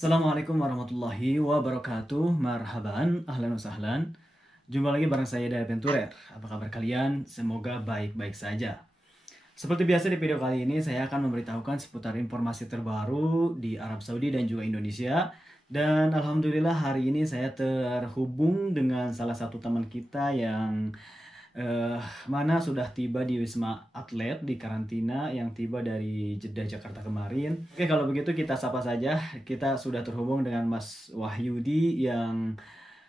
Assalamualaikum warahmatullahi wabarakatuh. Marhaban, ahlan wa sahlan. Jumpa lagi bareng saya dari Aventurer. Apa kabar kalian? Semoga baik-baik saja. Seperti biasa di video kali ini saya akan memberitahukan seputar informasi terbaru di Arab Saudi dan juga Indonesia. Dan alhamdulillah hari ini saya terhubung dengan salah satu teman kita yang eh, mana sudah tiba di Wisma Atlet di karantina yang tiba dari Jeddah Jakarta kemarin. Oke, kalau begitu kita sapa saja. Kita sudah terhubung dengan Mas Wahyudi yang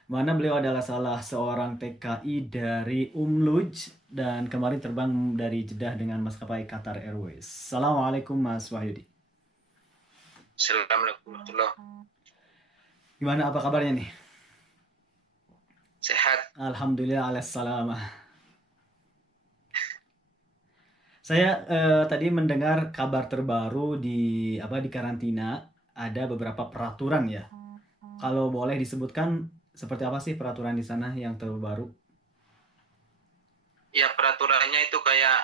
mana beliau adalah salah seorang TKI dari Umluj dan kemarin terbang dari Jeddah dengan maskapai Qatar Airways. Assalamualaikum Mas Wahyudi. Assalamualaikum warahmatullahi. Gimana apa kabarnya nih? Sehat. Alhamdulillah ala salamah. Saya tadi mendengar kabar terbaru di karantina ada beberapa peraturan ya. Kalau boleh disebutkan seperti apa sih peraturan di sana yang terbaru? Ya peraturannya itu kayak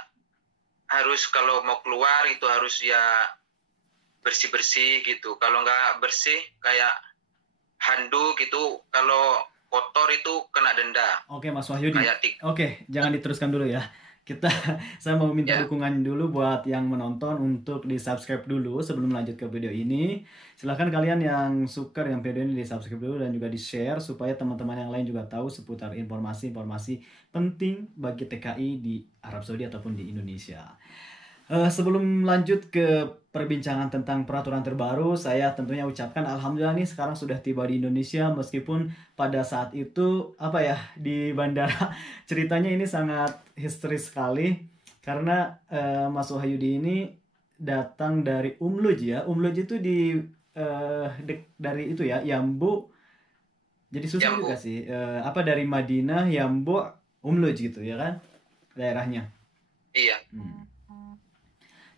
harus kalau mau keluar itu harus ya bersih-bersih gitu. Kalau nggak bersih kayak handuk itu kalau kotor itu kena denda. Oke Mas Wahyudi. Kayak tik. Oke, jangan diteruskan dulu ya. Kita saya mau minta Ya. dukungan dulu buat yang menonton untuk di-subscribe dulu sebelum lanjut ke video ini. Silahkan kalian yang suka dengan video ini di-subscribe dulu dan juga di-share supaya teman-teman yang lain juga tahu seputar informasi-informasi penting bagi TKI di Arab Saudi ataupun di Indonesia. Sebelum lanjut ke perbincangan tentang peraturan terbaru, saya tentunya ucapkan alhamdulillah nih sekarang sudah tiba di Indonesia meskipun pada saat itu apa ya di bandara ceritanya ini sangat histeris sekali karena Mas Wahyudi ini datang dari Umluj ya. Umluj itu dari itu ya Yambu. Jadi susah Jambu. juga sih. Apa dari Madinah Yambu Umluj gitu ya kan daerahnya. Iya. Hmm.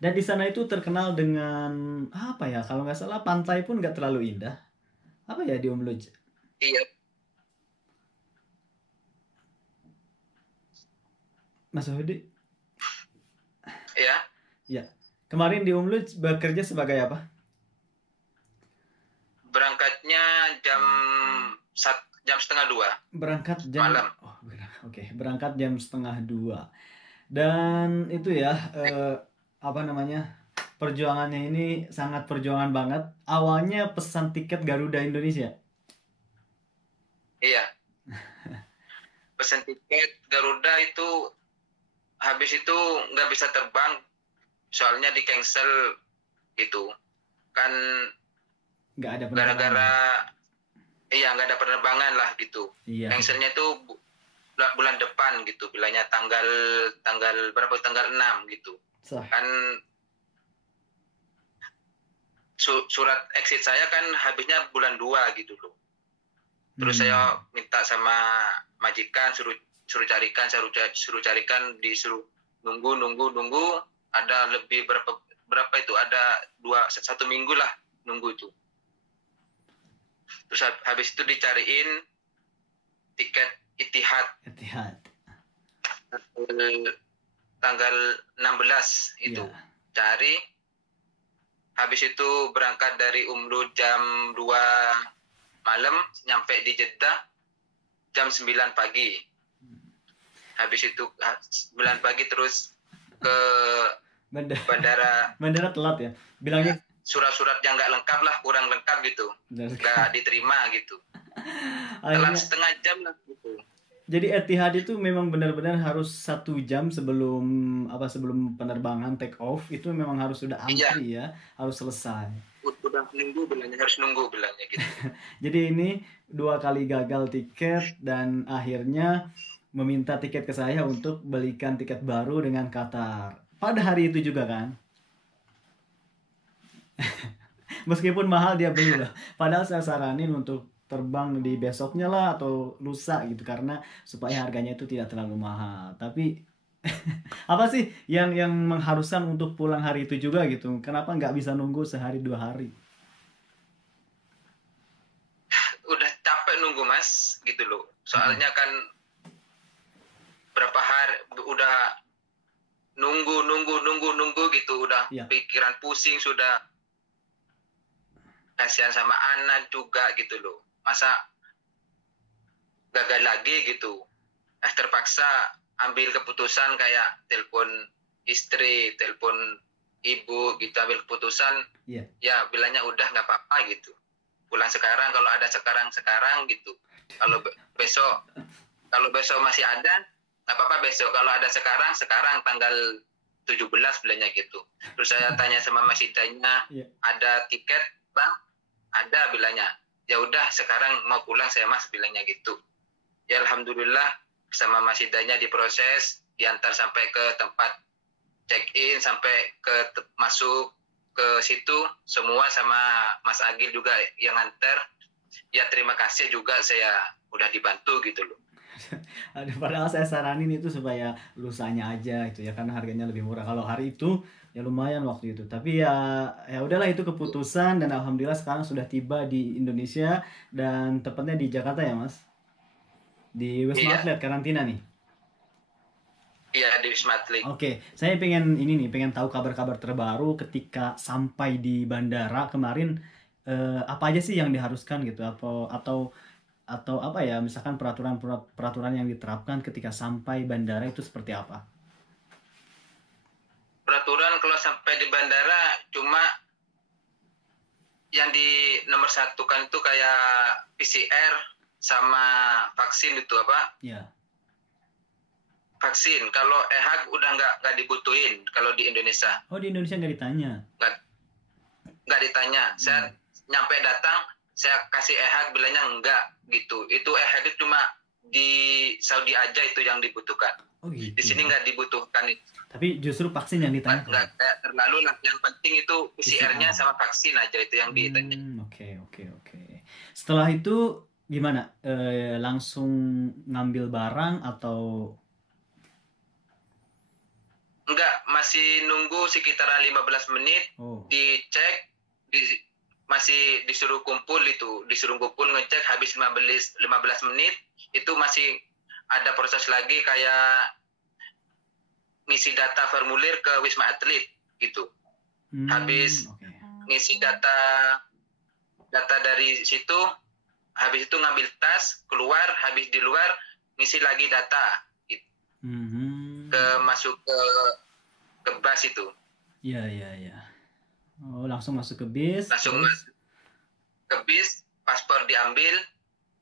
Dan di sana itu terkenal dengan apa ya? Kalau nggak salah pantai pun nggak terlalu indah. Apa ya di Umluj? Iya. Mas Hudi? Iya. Ya. Kemarin di Umluj bekerja sebagai apa? Berangkatnya jam setengah dua Berangkat jam malam. oh oke, berangkat jam setengah dua. Dan itu ya apa namanya? Perjuangannya ini sangat perjuangan banget. Awalnya pesan tiket Garuda Indonesia. Iya. Pesan tiket Garuda itu habis itu nggak bisa terbang soalnya di cancel gitu kan Nggak ada penerbangan. gara-gara iya nggak ada penerbangan lah gitu. Iya. Cancelnya itu bulan depan gitu, bilangnya tanggal tanggal berapa, tanggal 6 gitu Sah. kan. Surat exit saya kan habisnya bulan 2 gitu loh. Terus saya minta sama majikan suruh suruh carikan suruh carikan, disuruh nunggu ada lebih berapa itu, ada 1 minggu lah nunggu itu. Terus habis itu dicariin tiket Etihad Etihad. tanggal 16 itu. Iya. Cari, habis itu berangkat dari Umlu jam 2 malam, nyampe di Jeddah jam 9 pagi. Habis itu 9 pagi terus ke bandara. Bandara telat ya bilangnya. Surat-surat yang nggak lengkap lah, kurang lengkap gitu, nggak diterima gitu. Telat Akhirnya setengah jam lah gitu. jadi Etihad itu memang benar-benar harus 1 jam sebelum penerbangan take off itu memang harus sudah Iya, antri ya, harus selesai. udah nunggu bilangnya, harus nunggu bilangnya gitu. Jadi ini 2 kali gagal tiket dan akhirnya meminta tiket ke saya untuk belikan tiket baru dengan Qatar pada hari itu juga kan. Meskipun mahal dia beli loh. Padahal saya saranin untuk terbang di besoknya lah atau lusa gitu karena supaya harganya itu tidak terlalu mahal. Tapi apa sih yang mengharuskan untuk pulang hari itu juga gitu? Kenapa nggak bisa nunggu sehari 2 hari? Udah capek nunggu mas gitu loh. Soalnya kan berapa hari udah nunggu gitu, udah Ya. pikiran pusing sudah. kasihan sama anak juga gitu loh. Masa gagal lagi gitu. Terpaksa ambil keputusan kayak telepon istri, telepon ibu gitu, ambil keputusan. Ya bilangnya udah nggak apa-apa gitu. Pulang sekarang, kalau ada sekarang gitu. Kalau besok masih ada, nggak apa-apa besok. Kalau ada sekarang tanggal 17 bilangnya gitu. Terus saya tanya sama Mas Hidaynya, ada tiket bang? Ada bilangnya. Ya udah sekarang mau pulang saya Mas bilangnya gitu. Ya alhamdulillah sama Mas Hidaynya diproses, diantar sampai ke tempat check-in, sampai masuk ke situ semua sama Mas Agil juga yang antar. Ya terima kasih juga saya udah dibantu gitu loh. Padahal saya saranin itu supaya lusanya aja itu ya, karena harganya lebih murah. Kalau hari itu ya lumayan waktu itu. Tapi ya udahlah, itu keputusan, dan alhamdulillah sekarang sudah tiba di Indonesia, dan tepatnya di Jakarta ya Mas. Di Wisma Atlet karantina nih. Iya, di Wisma Atlet. Oke, saya pengen tahu kabar-kabar terbaru ketika sampai di bandara kemarin. Apa aja sih yang diharuskan gitu, atau apa ya, misalkan peraturan yang diterapkan ketika sampai bandara itu seperti apa? Peraturan kalau sampai di bandara cuma yang di nomor satu kan itu kayak PCR sama vaksin itu apa? Iya. Vaksin. Kalau EHAG udah nggak dibutuhin kalau di Indonesia. Oh, di Indonesia nggak ditanya? Nggak ditanya. Saya nyampe datang, saya kasih EHAG, bilangnya enggak gitu. Itu EHAG itu cuma di Saudi aja itu yang dibutuhkan. Oh gitu. Di sini nggak dibutuhkan. Tapi justru vaksin yang ditanya? Nggak terlalu lah. Yang penting itu PCR-nya sama vaksin aja itu yang ditanya. Oke. Setelah itu gimana? Langsung ngambil barang atau? Enggak, masih nunggu sekitaran 15 menit. Dicek, masih disuruh kumpul ngecek. Habis 15 menit itu masih ada proses lagi kayak ngisi data formulir ke Wisma Atlet gitu. Habis ngisi data dari situ, habis itu ngambil tas keluar, habis di luar ngisi lagi data gitu. Masuk ke bus itu. Iya. Oh, langsung masuk ke bis. Masuk ke bis, paspor diambil,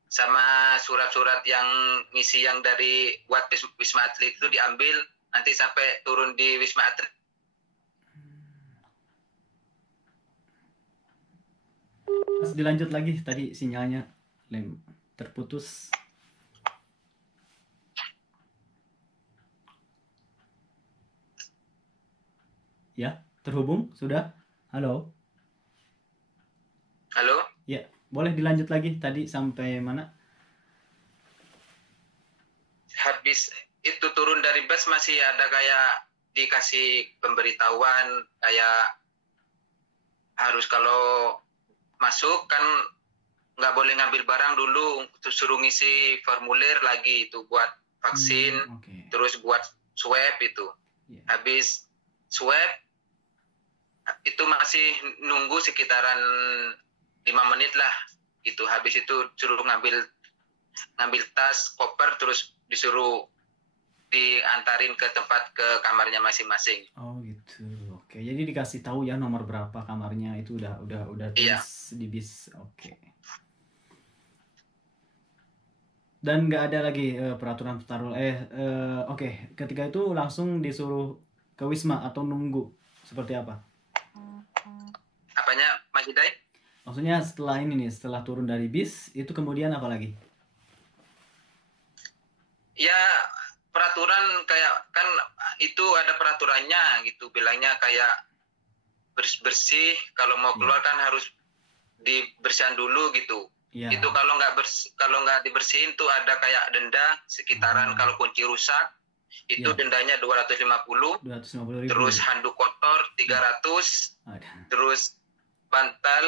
sama surat-surat yang ngisi yang dari buat Wisma Atlet itu diambil, nanti sampai turun di Wisma Atlet. Mas, dilanjut lagi, tadi sinyalnya terputus. Ya, terhubung sudah? Halo? Ya, boleh dilanjut lagi, tadi sampai mana? Habis itu turun dari bus masih ada kayak dikasih pemberitahuan kayak harus kalau masuk kan nggak boleh ngambil barang dulu, suruh ngisi formulir lagi itu buat vaksin, terus buat swab itu. Habis swab itu masih nunggu sekitaran 5 menit lah gitu. Habis itu suruh ngambil tas, koper, terus disuruh diantarin ke kamarnya masing-masing. Oh gitu. Oke, jadi dikasih tahu ya nomor berapa kamarnya itu udah tulis di bis. Oke. Dan nggak ada lagi peraturan. Oke. Ketika itu langsung disuruh ke Wisma atau nunggu seperti apa? Apanya, Mas Hidayat? Maksudnya setelah ini nih, setelah turun dari bis itu kemudian apa lagi? Ya peraturan kayak kan itu ada peraturannya gitu, bilangnya kayak bersih, kalau mau keluar kan harus dibersihan dulu gitu. Itu kalau nggak dibersihin tuh ada kayak denda sekitaran, kalau kunci rusak itu dendanya 250. Terus handuk kotor 300. Terus bantal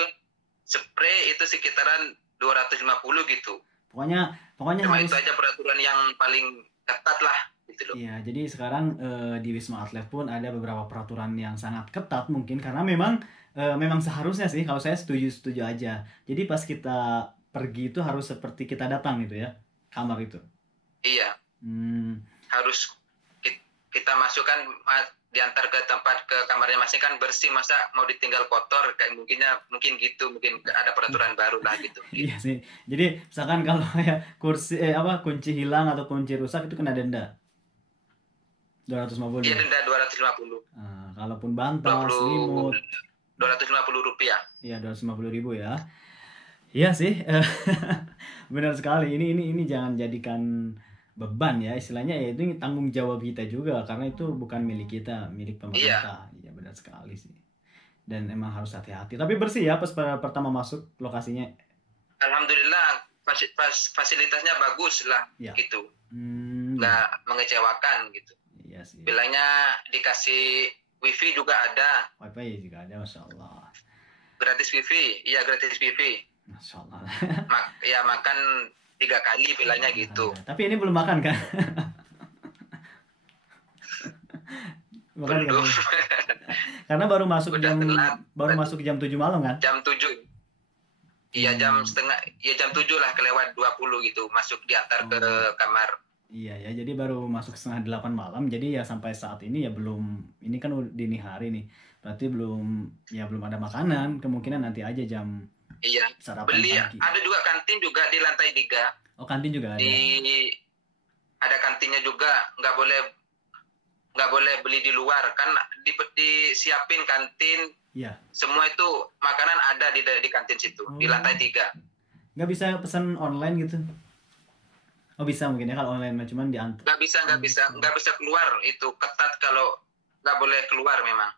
spray itu sekitaran 250 gitu. Pokoknya cuma itu aja peraturan yang paling ketat lah gitu loh. Iya, jadi sekarang di Wisma Atlet pun ada beberapa peraturan yang sangat ketat mungkin karena memang memang seharusnya sih, kalau saya setuju aja. Jadi pas kita pergi itu harus seperti kita datang gitu ya, kamar itu. Iya, Hmm, harus kita masukkan, diantar ke tempat, ke kamarnya masing kan bersih, masa mau ditinggal kotor, kayak mungkin gitu, mungkin ada peraturan baru lah gitu. iya sih. Jadi misalkan kalau ya kunci hilang atau kunci rusak itu kena denda 250. Iya, denda 250. Nah, kalaupun bantal, 20 selimut, 250 rupiah. ya 250.000 ya. Iya sih, benar sekali. Ini jangan jadikan beban ya, istilahnya ya itu tanggung jawab kita juga karena itu bukan milik kita, milik Iya, pemerintah. Iya benar sekali sih. Dan emang harus hati-hati. Tapi bersih ya pas pertama masuk lokasinya. alhamdulillah fasilitasnya bagus lah Ya. gitu, Hmm, nggak mengecewakan gitu. iya sih. Bilangnya dikasih wifi juga ada, Wifi juga ada, masya Allah. gratis wifi, iya gratis wifi. Masya Allah. Ya makan 3 kali bilangnya gitu. Tapi ini belum makan kan? Makan Belum. karena baru masuk Udah telat. masuk jam 7 malam kan? Jam 7. Iya, jam 7 lah, kelewat 20 gitu, masuk diantar ke kamar. Iya ya, jadi baru masuk 7:30 malam. Jadi ya sampai saat ini ya belum, ini kan dini hari nih. Berarti belum ada makanan. Kemungkinan nanti aja jam Iya. sarapan Beli, pagi. ada juga kantin juga di lantai 3. Oh, kantin juga ada. Ada kantinnya juga, nggak boleh beli di luar kan, disiapin kantin. Iya. Semua itu makanan ada di kantin situ, di lantai 3. Nggak bisa pesan online gitu? Oh bisa mungkin ya kalau online, cuman diantar. Nggak bisa keluar, itu ketat, kalau nggak boleh keluar memang.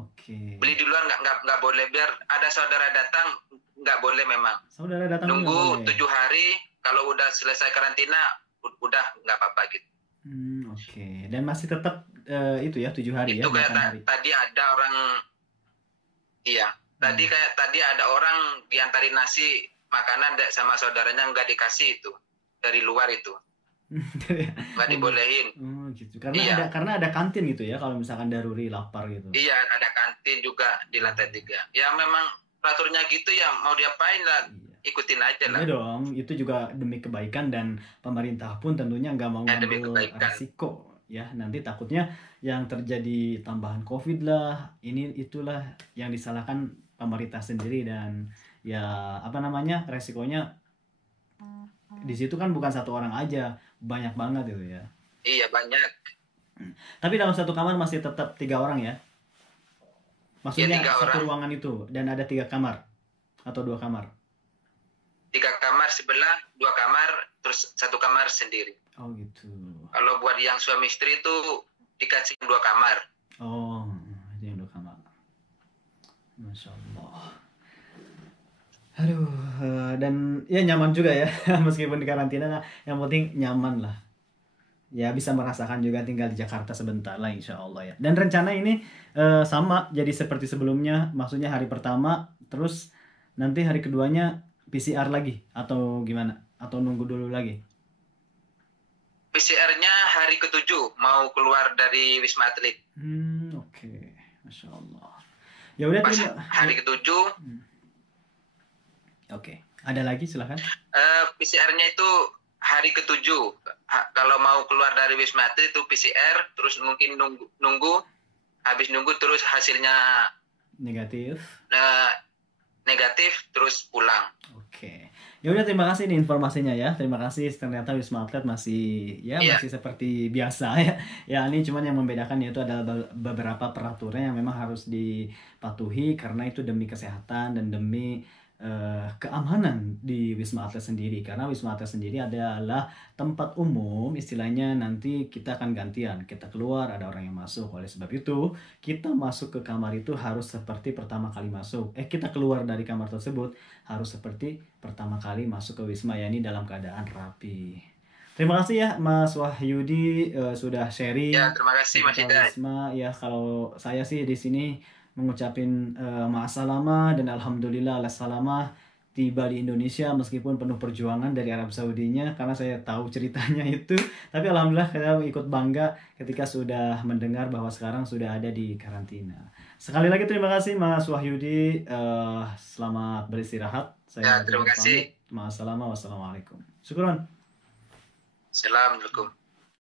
Oke. Beli di luar nggak boleh, biar ada saudara datang nggak boleh memang. Saudara datang Nunggu 7 hari, kalau udah selesai karantina udah nggak apa-apa gitu. Oke. Dan masih tetap itu ya 7 hari itu ya. Kayak tadi ada orang, iya. Tadi ada orang diantarin nasi, makanan sama saudaranya nggak dikasih itu, dari luar itu. Nggak dibolehin. Gitu. Karena ada kantin gitu ya, kalau misalkan daruri lapar gitu. Iya, ada kantin juga di lantai 3. Ya memang peraturannya gitu ya, mau diapain lah, ikutin aja lah. Iya dong, itu juga demi kebaikan, dan pemerintah pun tentunya nggak mau ngambil resiko ya. Nanti takutnya yang terjadi tambahan COVID lah, itulah yang disalahkan pemerintah sendiri, dan ya resikonya di situ kan bukan satu orang aja, banyak banget itu ya. Iya, banyak. Tapi dalam satu kamar masih tetap 3 orang ya? Maksudnya ya, 3 satu orang. Ruangan itu, dan ada 3 kamar atau 2 kamar? 3 kamar sebelah, 2 kamar, terus 1 kamar sendiri. Oh gitu. Kalau buat yang suami istri itu dikasih 2 kamar. Oh, itu yang 2 kamar. Masya Allah. Aduh, dan ya nyaman juga ya, meskipun di karantina, yang penting nyaman lah. Ya bisa merasakan juga tinggal di Jakarta sebentar lah insya Allah ya. Dan rencana ini sama, jadi seperti sebelumnya, maksudnya hari pertama, terus nanti hari keduanya PCR lagi, atau gimana? Atau nunggu dulu lagi? PCR-nya hari ke-7, mau keluar dari Wisma Atlet. Oke. Masya Allah. Ya udah, hari ke-7. Oke. Ada lagi silahkan. PCR-nya itu hari ke-7. Kalau mau keluar dari Wisma Atlet itu PCR, terus mungkin nunggu, habis nunggu terus hasilnya negatif, terus pulang. Oke. Ya udah, terima kasih nih informasinya ya. Terima kasih, ternyata Wisma Atlet masih masih seperti biasa ya. Ya, ini cuman yang membedakan yaitu adalah beberapa peraturan yang memang harus dipatuhi karena itu demi kesehatan dan demi keamanan di Wisma Atlet sendiri. Karena Wisma Atlet sendiri adalah tempat umum, istilahnya nanti kita akan gantian, kita keluar ada orang yang masuk. Oleh sebab itu kita masuk ke kamar itu harus seperti pertama kali masuk, kita keluar dari kamar tersebut harus seperti pertama kali masuk ke Wisma, ya, ini dalam keadaan rapi. Terima kasih ya Mas Wahyudi sudah sharing. Ya, terima kasih Mas Hidayat. Wisma. Ya, kalau saya sih di sini mengucapin ma'asalamah dan alhamdulillah ala salamah. tiba di Indonesia meskipun penuh perjuangan dari Arab Saudinya, karena saya tahu ceritanya itu. Tapi alhamdulillah kita ikut bangga ketika sudah mendengar bahwa sekarang sudah ada di karantina. Sekali lagi terima kasih Mas Wahyudi. Selamat beristirahat. Ya, Saya terima tutup kasih. pamit. Wassalamualaikum. Syukron. Assalamualaikum.